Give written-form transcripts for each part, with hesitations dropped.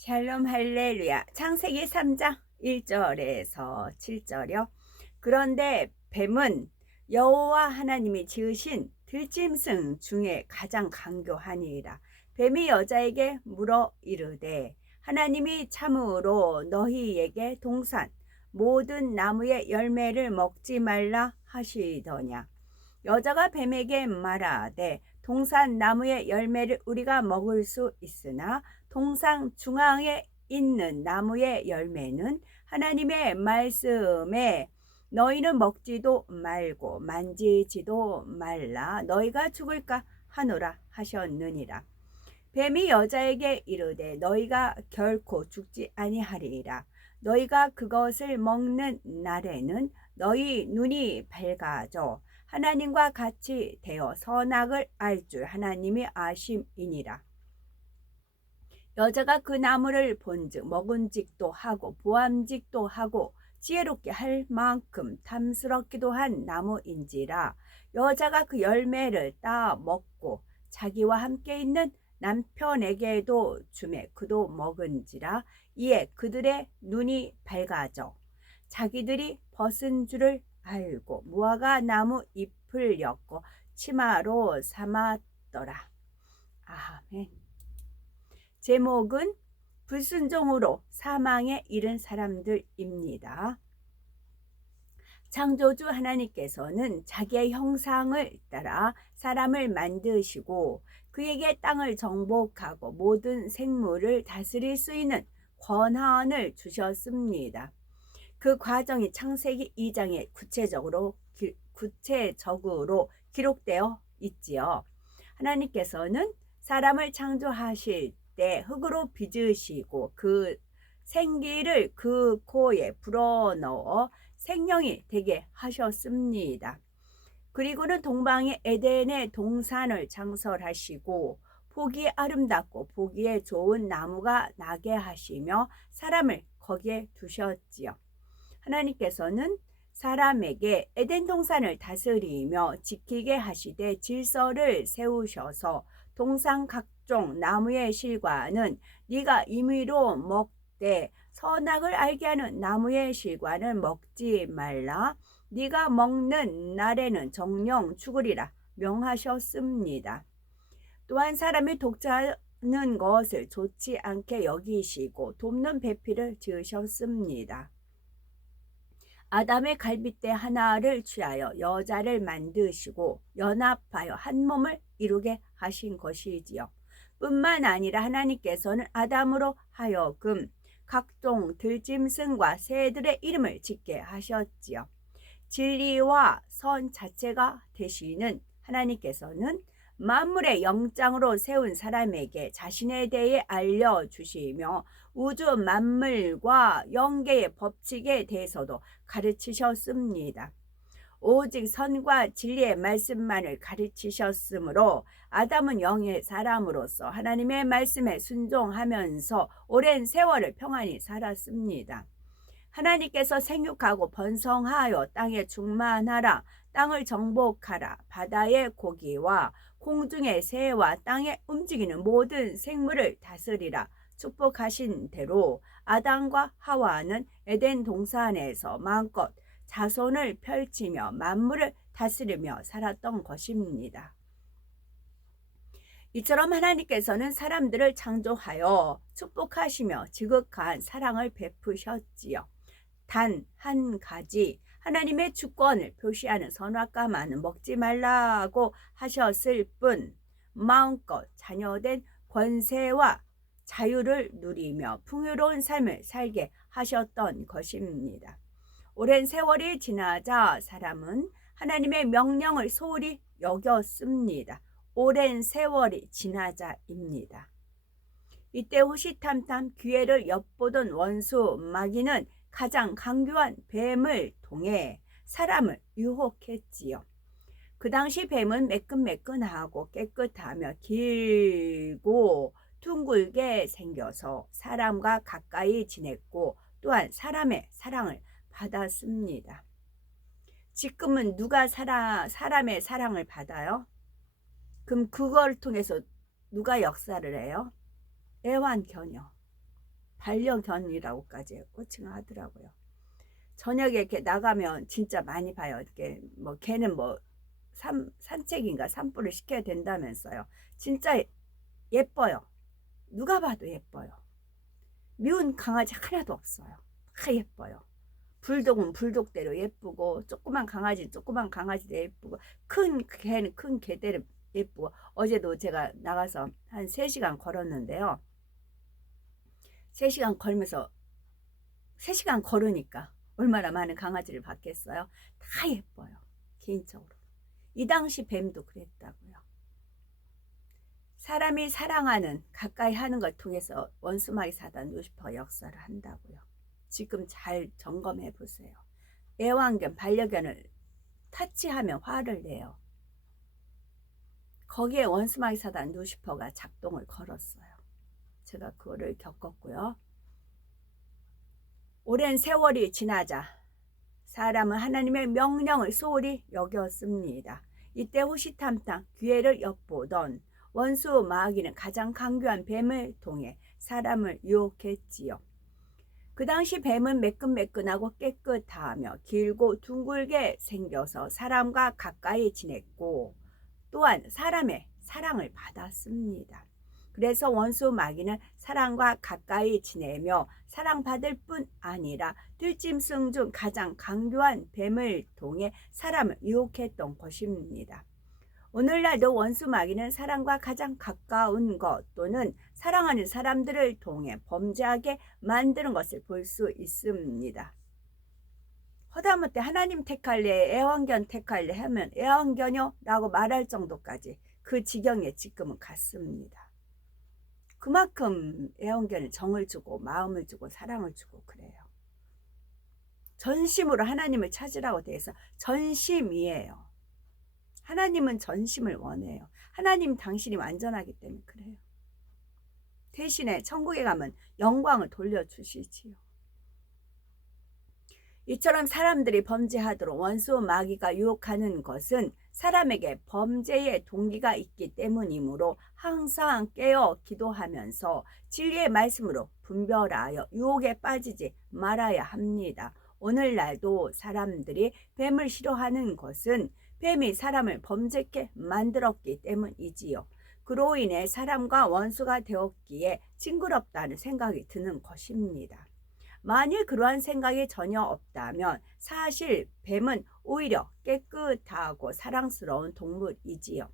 샬롬 할렐루야. 창세기 3장 1절에서 7절이요. 그런데 뱀은 여호와 하나님이 지으신 들짐승 중에 가장 강교하니라. 뱀이 여자에게 물어 이르되 하나님이 참으로 너희에게 동산 모든 나무의 열매를 먹지 말라 하시더냐. 여자가 뱀에게 말하되 동산 나무의 열매를 우리가 먹을 수 있으나 동산 중앙에 있는 나무의 열매는 하나님의 말씀에 너희는 먹지도 말고 만지지도 말라 너희가 죽을까 하노라 하셨느니라. 뱀이 여자에게 이르되 너희가 결코 죽지 아니하리라. 너희가 그것을 먹는 날에는 너희 눈이 밝아져 하나님과 같이 되어 선악을 알 줄 하나님이 아심이니라. 여자가 그 나무를 본즉 먹은직도 하고 보암직도 하고 지혜롭게 할 만큼 탐스럽기도 한 나무인지라. 여자가 그 열매를 따 먹고 자기와 함께 있는 남편에게도 주매 그도 먹은지라. 이에 그들의 눈이 밝아져 자기들이 벗은 줄을 알고 무화과 나무 잎을 엮고 치마로 삼았더라. 아멘. 제목은 불순종으로 사망에 이른 사람들입니다. 창조주 하나님께서는 자기의 형상을 따라 사람을 만드시고 그에게 땅을 정복하고 모든 생물을 다스릴 수 있는 권한을 주셨습니다. 그 과정이 창세기 2장에 구체적으로 기록되어 있지요. 하나님께서는 사람을 창조하실 때 흙으로 빚으시고 그 생기를 그 코에 불어넣어 생명이 되게 하셨습니다. 그리고는 동방의 에덴의 동산을 창설하시고 보기에 아름답고 보기에 좋은 나무가 나게 하시며 사람을 거기에 두셨지요. 하나님께서는 사람에게 에덴 동산을 다스리며 지키게 하시되 질서를 세우셔서 동산 각종 나무의 실과는 네가 임의로 먹되 선악을 알게 하는 나무의 실과는 먹지 말라. 네가 먹는 날에는 정령 죽으리라 명하셨습니다. 또한 사람이 독자는 것을 좋지 않게 여기시고 돕는 배필을 지으셨습니다. 아담의 갈빗대 하나를 취하여 여자를 만드시고 연합하여 한 몸을 이루게 하신 것이지요. 뿐만 아니라 하나님께서는 아담으로 하여금 각종 들짐승과 새들의 이름을 짓게 하셨지요. 진리와 선 자체가 되시는 하나님께서는 만물의 영장으로 세운 사람에게 자신에 대해 알려주시며 우주 만물과 영계의 법칙에 대해서도 가르치셨습니다. 오직 선과 진리의 말씀만을 가르치셨으므로 아담은 영의 사람으로서 하나님의 말씀에 순종하면서 오랜 세월을 평안히 살았습니다. 하나님께서 생육하고 번성하여 땅에 충만하라, 땅을 정복하라, 바다의 고기와 공중의 새와 땅에 움직이는 모든 생물을 다스리라 축복하신 대로 아담과 하와는 에덴 동산에서 마음껏 자손을 펼치며 만물을 다스리며 살았던 것입니다. 이처럼 하나님께서는 사람들을 창조하여 축복하시며 지극한 사랑을 베푸셨지요. 단 한 가지 하나님의 주권을 표시하는 선악과만은 먹지 말라고 하셨을 뿐 마음껏 자녀된 권세와 자유를 누리며 풍요로운 삶을 살게 하셨던 것입니다. 오랜 세월이 지나자 사람은 하나님의 명령을 소홀히 여겼습니다. 오랜 세월이 지나자입니다. 이때 호시탐탐 기회를 엿보던 원수 마귀는 가장 강교한 뱀을 통해 사람을 유혹했지요. 그 당시 뱀은 매끈매끈하고 깨끗하며 길고 둥글게 생겨서 사람과 가까이 지냈고 또한 사람의 사랑을 받았습니다. 지금은 누가 사람의 사랑을 받아요? 그럼 그걸 통해서 누가 역사를 해요? 애완견이요. 반려견이라고까지 호칭하더라고요. 저녁에 이렇게 나가면 진짜 많이 봐요. 이렇게 뭐 걔는 뭐 산책인가 산보를 시켜야 된다면서요. 진짜 예뻐요. 누가 봐도 예뻐요. 미운 강아지 하나도 없어요. 다 예뻐요. 불독은 불독대로 예쁘고, 조그만 강아지도 예쁘고, 큰 개는 큰 개대로 예쁘고. 어제도 제가 나가서 한 3시간 걸었는데요. 3시간 걸으면서 3시간 걸으니까 얼마나 많은 강아지를 봤겠어요. 다 예뻐요. 개인적으로. 이 당시 뱀도 그랬다고요. 사람이 사랑하는 가까이 하는 걸 통해서 원수마귀 사단 루시퍼 역사를 한다고요. 지금 잘 점검해 보세요. 애완견, 반려견을 타치하면 화를 내요. 거기에 원수마귀 사단 루시퍼가 작동을 걸었어요. 제가 그거를 겪었고요. 오랜 세월이 지나자 사람은 하나님의 명령을 소홀히 여겼습니다. 이때 호시탐탐 기회를 엿보던 원수 마귀는 가장 강교한 뱀을 통해 사람을 유혹했지요. 그 당시 뱀은 매끈매끈하고 깨끗하며 길고 둥글게 생겨서 사람과 가까이 지냈고 또한 사람의 사랑을 받았습니다. 그래서 원수 마귀는 사람과 가까이 지내며 사랑받을 뿐 아니라 들짐승 중 가장 강교한 뱀을 통해 사람을 유혹했던 것입니다. 오늘날도 원수 마귀는 사랑과 가장 가까운 것 또는 사랑하는 사람들을 통해 범죄하게 만드는 것을 볼 수 있습니다. 허다못해 하나님 택할래, 애완견 택할래 하면 애완견이요? 라고 말할 정도까지 그 지경에 지금은 갔습니다. 그만큼 애완견은 정을 주고 마음을 주고 사랑을 주고 그래요. 전심으로 하나님을 찾으라고 돼 있어. 전심이에요. 하나님은 전심을 원해요. 하나님 당신이 완전하기 때문에 그래요. 대신에 천국에 가면 영광을 돌려주시지요. 이처럼 사람들이 범죄하도록 원수 마귀가 유혹하는 것은 사람에게 범죄의 동기가 있기 때문이므로 항상 깨어 기도하면서 진리의 말씀으로 분별하여 유혹에 빠지지 말아야 합니다. 오늘날도 사람들이 뱀을 싫어하는 것은 뱀이 사람을 범죄케 만들었기 때문이지요. 그로 인해 사람과 원수가 되었기에 징그럽다는 생각이 드는 것입니다. 만일 그러한 생각이 전혀 없다면 사실 뱀은 오히려 깨끗하고 사랑스러운 동물이지요.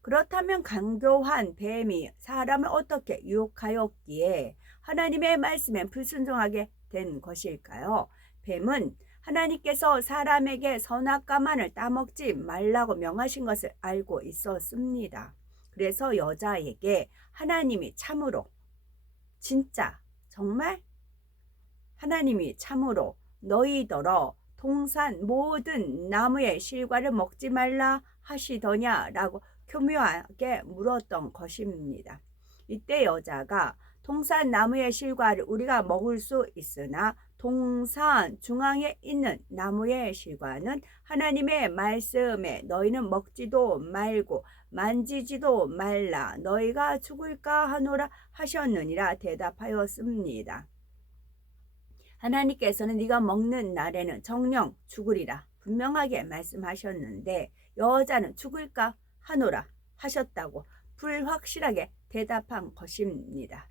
그렇다면 강교한 뱀이 사람을 어떻게 유혹하였기에 하나님의 말씀에 불순종하게 된 것일까요? 뱀은 하나님께서 사람에게 선악과만을 따먹지 말라고 명하신 것을 알고 있었습니다. 그래서 여자에게 하나님이 참으로 진짜 정말 하나님이 참으로 너희더러 동산 모든 나무의 실과를 먹지 말라 하시더냐라고 교묘하게 물었던 것입니다. 이때 여자가 동산 나무의 실과를 우리가 먹을 수 있으나 동산 중앙에 있는 나무의 실과는 하나님의 말씀에 너희는 먹지도 말고 만지지도 말라 너희가 죽을까 하노라 하셨느니라 대답하였습니다. 하나님께서는 네가 먹는 날에는 정령 죽으리라 분명하게 말씀하셨는데 여자는 죽을까 하노라 하셨다고 불확실하게 대답한 것입니다.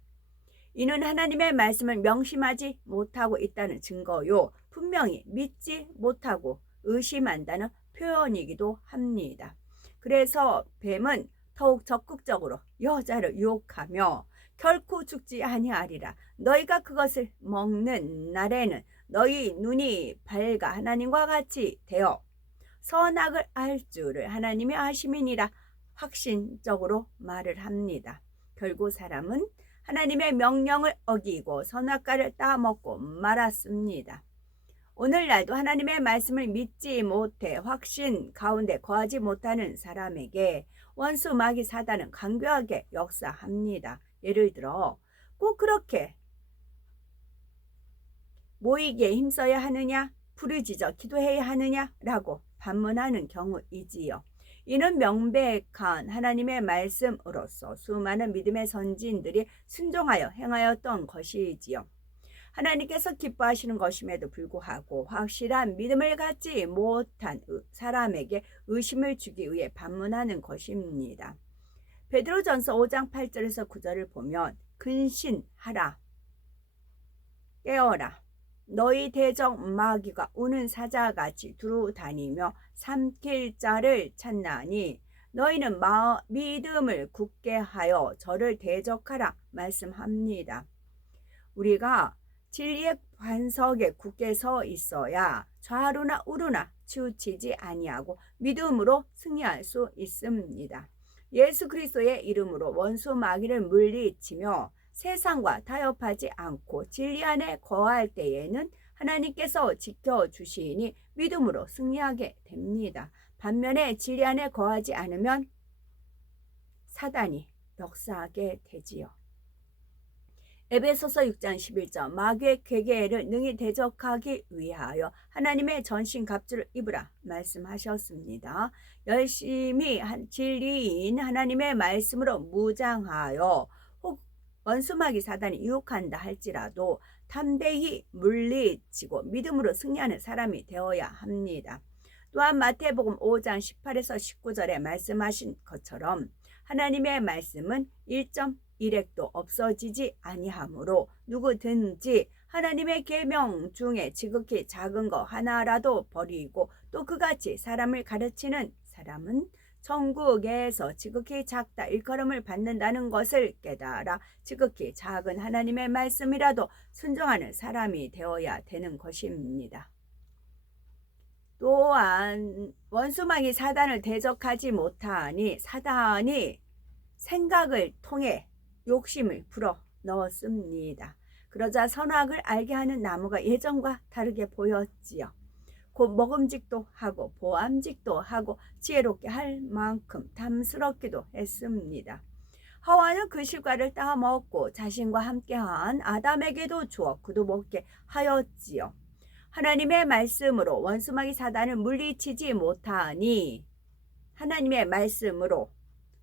이는 하나님의 말씀을 명심하지 못하고 있다는 증거요. 분명히 믿지 못하고 의심한다는 표현이기도 합니다. 그래서 뱀은 더욱 적극적으로 여자를 유혹하며 결코 죽지 아니하리라. 너희가 그것을 먹는 날에는 너희 눈이 밝아 하나님과 같이 되어 선악을 알 줄을 하나님이 아심이니라 확신적으로 말을 합니다. 결국 사람은 하나님의 명령을 어기고 선악과를 따먹고 말았습니다. 오늘날도 하나님의 말씀을 믿지 못해 확신 가운데 거하지 못하는 사람에게 원수 마귀 사단은 강교하게 역사합니다. 예를 들어 꼭 그렇게 모이기에 힘써야 하느냐? 부르짖어 기도해야 하느냐? 라고 반문하는 경우이지요. 이는 명백한 하나님의 말씀으로서 수많은 믿음의 선지인들이 순종하여 행하였던 것이지요. 하나님께서 기뻐하시는 것임에도 불구하고 확실한 믿음을 갖지 못한 사람에게 의심을 주기 위해 반문하는 것입니다. 베드로전서 5장 8절에서 9절을 보면 근신하라, 깨어라, 너희 대적 마귀가 우는 사자같이 두루 다니며 삼킬 자를 찾나니 너희는 믿음을 굳게 하여 저를 대적하라 말씀합니다. 우리가 진리의 반석에 굳게 서 있어야 좌루나 우루나 치우치지 아니하고 믿음으로 승리할 수 있습니다. 예수 그리스도의 이름으로 원수 마귀를 물리치며 세상과 타협하지 않고 진리 안에 거할 때에는 하나님께서 지켜주시니 믿음으로 승리하게 됩니다. 반면에 진리 안에 거하지 않으면 사단이 역사하게 되지요. 에베소서 6장 11절 마귀의 괴계를 능히 대적하기 위하여 하나님의 전신갑주를 입으라 말씀하셨습니다. 열심히 진리인 하나님의 말씀으로 무장하여 혹 원수마귀 사단이 유혹한다 할지라도 담대히 물리치고 믿음으로 승리하는 사람이 되어야 합니다. 또한 마태복음 5장 18에서 19절에 말씀하신 것처럼 하나님의 말씀은 1.1획도 없어지지 아니하므로 누구든지 하나님의 계명 중에 지극히 작은 거 하나라도 버리고 또 그같이 사람을 가르치는 사람은 천국에서 지극히 작다 일컬음을 받는다는 것을 깨달아 지극히 작은 하나님의 말씀이라도 순종하는 사람이 되어야 되는 것입니다. 또한 원수마귀 사단을 대적하지 못하니 사단이 생각을 통해 욕심을 불어 넣었습니다. 그러자 선악을 알게 하는 나무가 예전과 다르게 보였지요. 곧 먹음직도 하고 보암직도 하고 지혜롭게 할 만큼 탐스럽기도 했습니다. 하와는 그 실과를 따 먹고 자신과 함께한 아담에게도 주어 그도 먹게 하였지요. 하나님의 말씀으로 원수마귀 사단을 물리치지 못하니 하나님의 말씀으로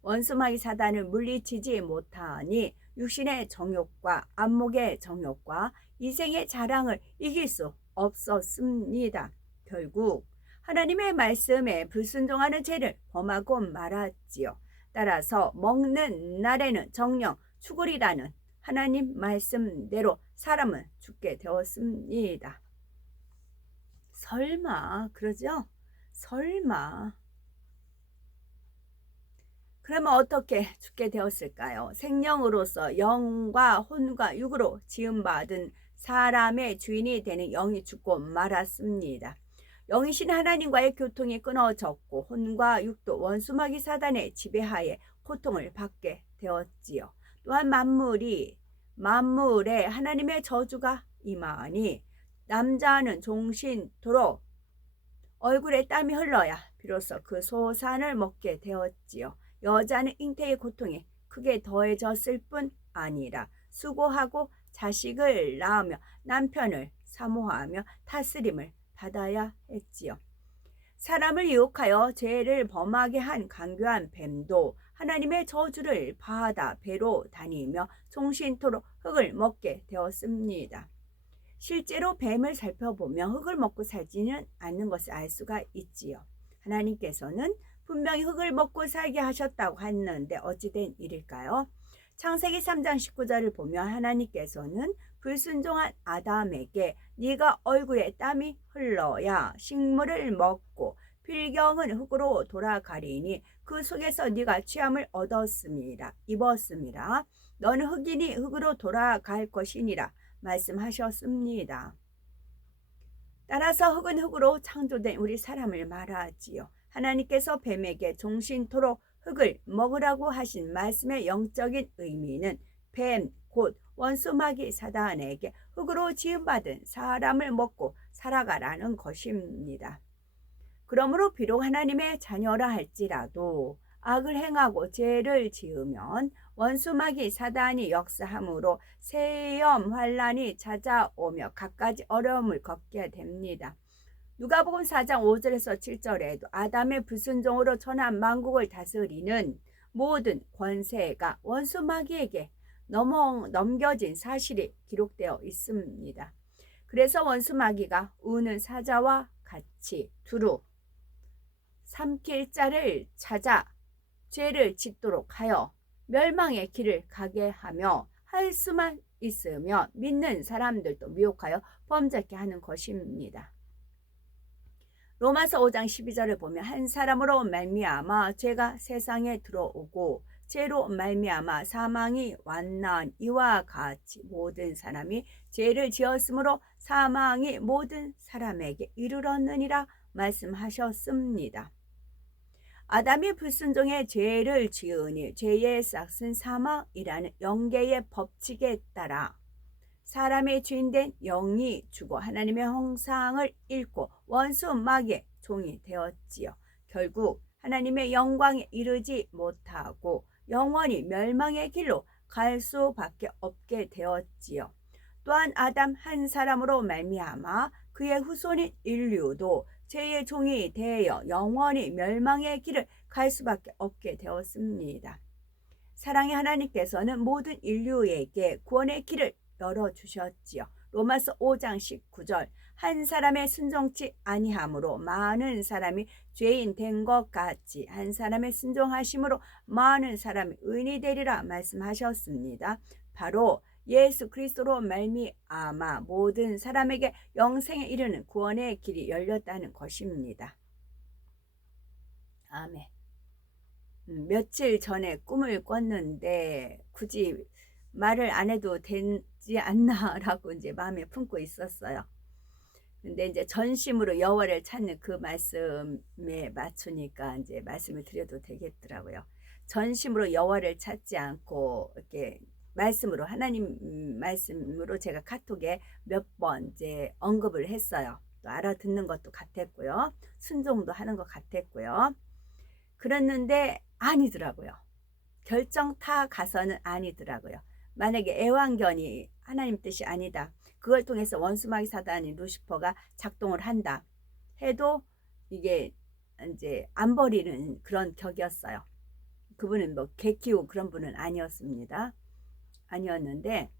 원수마귀 사단을 물리치지 못하니 육신의 정욕과 안목의 정욕과 이생의 자랑을 이길 수 없었습니다. 결국 하나님의 말씀에 불순종하는 죄를 범하고 말았지요. 따라서 먹는 날에는 정령 죽으리라는 하나님 말씀대로 사람은 죽게 되었습니다. 설마 그러죠? 설마. 그러면 어떻게 죽게 되었을까요? 생명으로서 영과 혼과 육으로 지음받은 사람의 주인이 되는 영이 죽고 말았습니다. 영이신 하나님과의 교통이 끊어졌고 혼과 육도 원수마귀 사단의 지배하에 고통을 받게 되었지요. 또한 만물에 하나님의 저주가 임하니 남자는 종신토록 얼굴에 땀이 흘러야 비로소 그 소산을 먹게 되었지요. 여자는 잉태의 고통에 크게 더해졌을 뿐 아니라 수고하고 자식을 낳으며 남편을 사모하며 다스림을 받아야 했지요. 사람을 유혹하여 죄를 범하게 한 간교한 뱀도 하나님의 저주를 받아 배로 다니며 종신토록 흙을 먹게 되었습니다. 실제로 뱀을 살펴보면 흙을 먹고 살지는 않는 것을 알 수가 있지요. 하나님께서는 분명히 흙을 먹고 살게 하셨다고 했는데 어찌된 일일까요? 창세기 3장 19절을 보면 하나님께서는 불순종한 아담에게 네가 얼굴에 땀이 흘러야 식물을 먹고 필경은 흙으로 돌아가리니 그 속에서 네가 취함을 입었음이라 너는 흙이니 흙으로 돌아갈 것이니라 말씀하셨습니다. 따라서 흙은 흙으로 창조된 우리 사람을 말하지요. 하나님께서 뱀에게 종신토록 흙을 먹으라고 하신 말씀의 영적인 의미는 뱀 곧 원수마귀 사단에게 흙으로 지음받은 사람을 먹고 살아가라는 것입니다. 그러므로 비록 하나님의 자녀라 할지라도 악을 행하고 죄를 지으면 원수마귀 사단이 역사함으로 세염 환란이 찾아오며 갖가지 어려움을 겪게 됩니다. 누가복음 4장 5절에서 7절에도 아담의 불순종으로 천한 만국을 다스리는 모든 권세가 원수 마귀에게 넘겨진 사실이 기록되어 있습니다. 그래서 원수 마귀가 우는 사자와 같이 두루 삼킬 자를 찾아 죄를 짓도록 하여 멸망의 길을 가게 하며 할 수만 있으면 믿는 사람들도 미혹하여 범죄케 하는 것입니다. 로마서 5장 12절을 보면 한 사람으로 말미암아 죄가 세상에 들어오고 죄로 말미암아 사망이 왔나니 이와 같이 모든 사람이 죄를 지었으므로 사망이 모든 사람에게 이르렀느니라 말씀하셨습니다. 아담이 불순종의 죄를 지으니 죄의 싹은 사망이라는 영계의 법칙에 따라 사람의 죄인된 영이 죽어 하나님의 형상을 잃고 원수 마귀의 종이 되었지요. 결국 하나님의 영광에 이르지 못하고 영원히 멸망의 길로 갈 수밖에 없게 되었지요. 또한 아담 한 사람으로 말미암아 그의 후손인 인류도 죄의 종이 되어 영원히 멸망의 길을 갈 수밖에 없게 되었습니다. 사랑의 하나님께서는 모든 인류에게 구원의 길을 열어주셨지요. 로마서 5장 19절 한 사람의 순종치 아니함으로 많은 사람이 죄인 된 것 같이 한 사람의 순종하심으로 많은 사람이 의인이 되리라 말씀하셨습니다. 바로 예수 그리스도로 말미암아 모든 사람에게 영생에 이르는 구원의 길이 열렸다는 것입니다. 아멘. 며칠 전에 꿈을 꿨는데 굳이 말을 안 해도 되지 않나라고 이제 마음에 품고 있었어요. 근데 이제 전심으로 여호와를 찾는 그 말씀에 맞추니까 이제 말씀을 드려도 되겠더라고요. 전심으로 여호와를 찾지 않고 이렇게 말씀으로 하나님 말씀으로 제가 카톡에 몇 번 이제 언급을 했어요. 또 알아듣는 것도 같았고요. 순종도 하는 것 같았고요. 그랬는데 아니더라고요. 결정타 가서는 아니더라고요. 만약에 애완견이 하나님 뜻이 아니다. 그걸 통해서 원수마귀 사단인 루시퍼가 작동을 한다 해도 이게 이제 안 버리는 그런 격이었어요. 그분은 뭐 개 키우고 그런 분은 아니었습니다. 아니었는데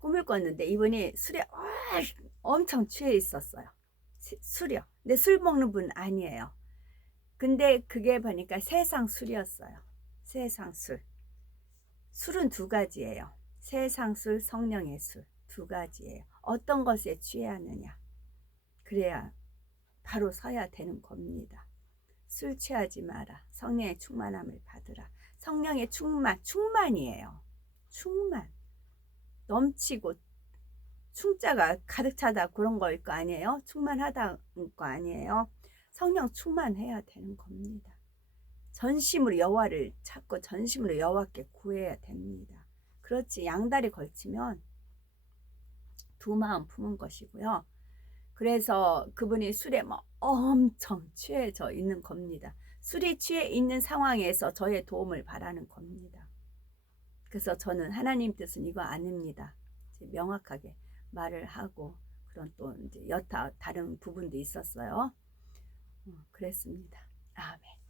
꿈을 꿨는데 이분이 술에 엄청 취해 있었어요. 술이요. 근데 술 먹는 분 아니에요. 근데 그게 보니까 세상 술이었어요. 세상 술. 술은 두 가지예요. 세상 술, 성령의 술. 두 가지예요. 어떤 것에 취하느냐. 그래야 바로 서야 되는 겁니다. 술 취하지 마라. 성령의 충만함을 받으라. 성령의 충만이에요. 충만. 넘치고 충자가 가득 차다 그런 거일 거 아니에요? 충만하다 거 아니에요? 성령 충만해야 되는 겁니다. 전심으로 여호와를 찾고 전심으로 여호와께 구해야 됩니다. 그렇지 양다리 걸치면 두 마음 품은 것이고요. 그래서 그분이 술에 뭐 엄청 취해져 있는 겁니다. 술이 취해 있는 상황에서 저의 도움을 바라는 겁니다. 그래서 저는 하나님 뜻은 이거 아닙니다. 명확하게 말을 하고 그런 또 이제 여타 다른 부분도 있었어요. 그랬습니다. 아멘.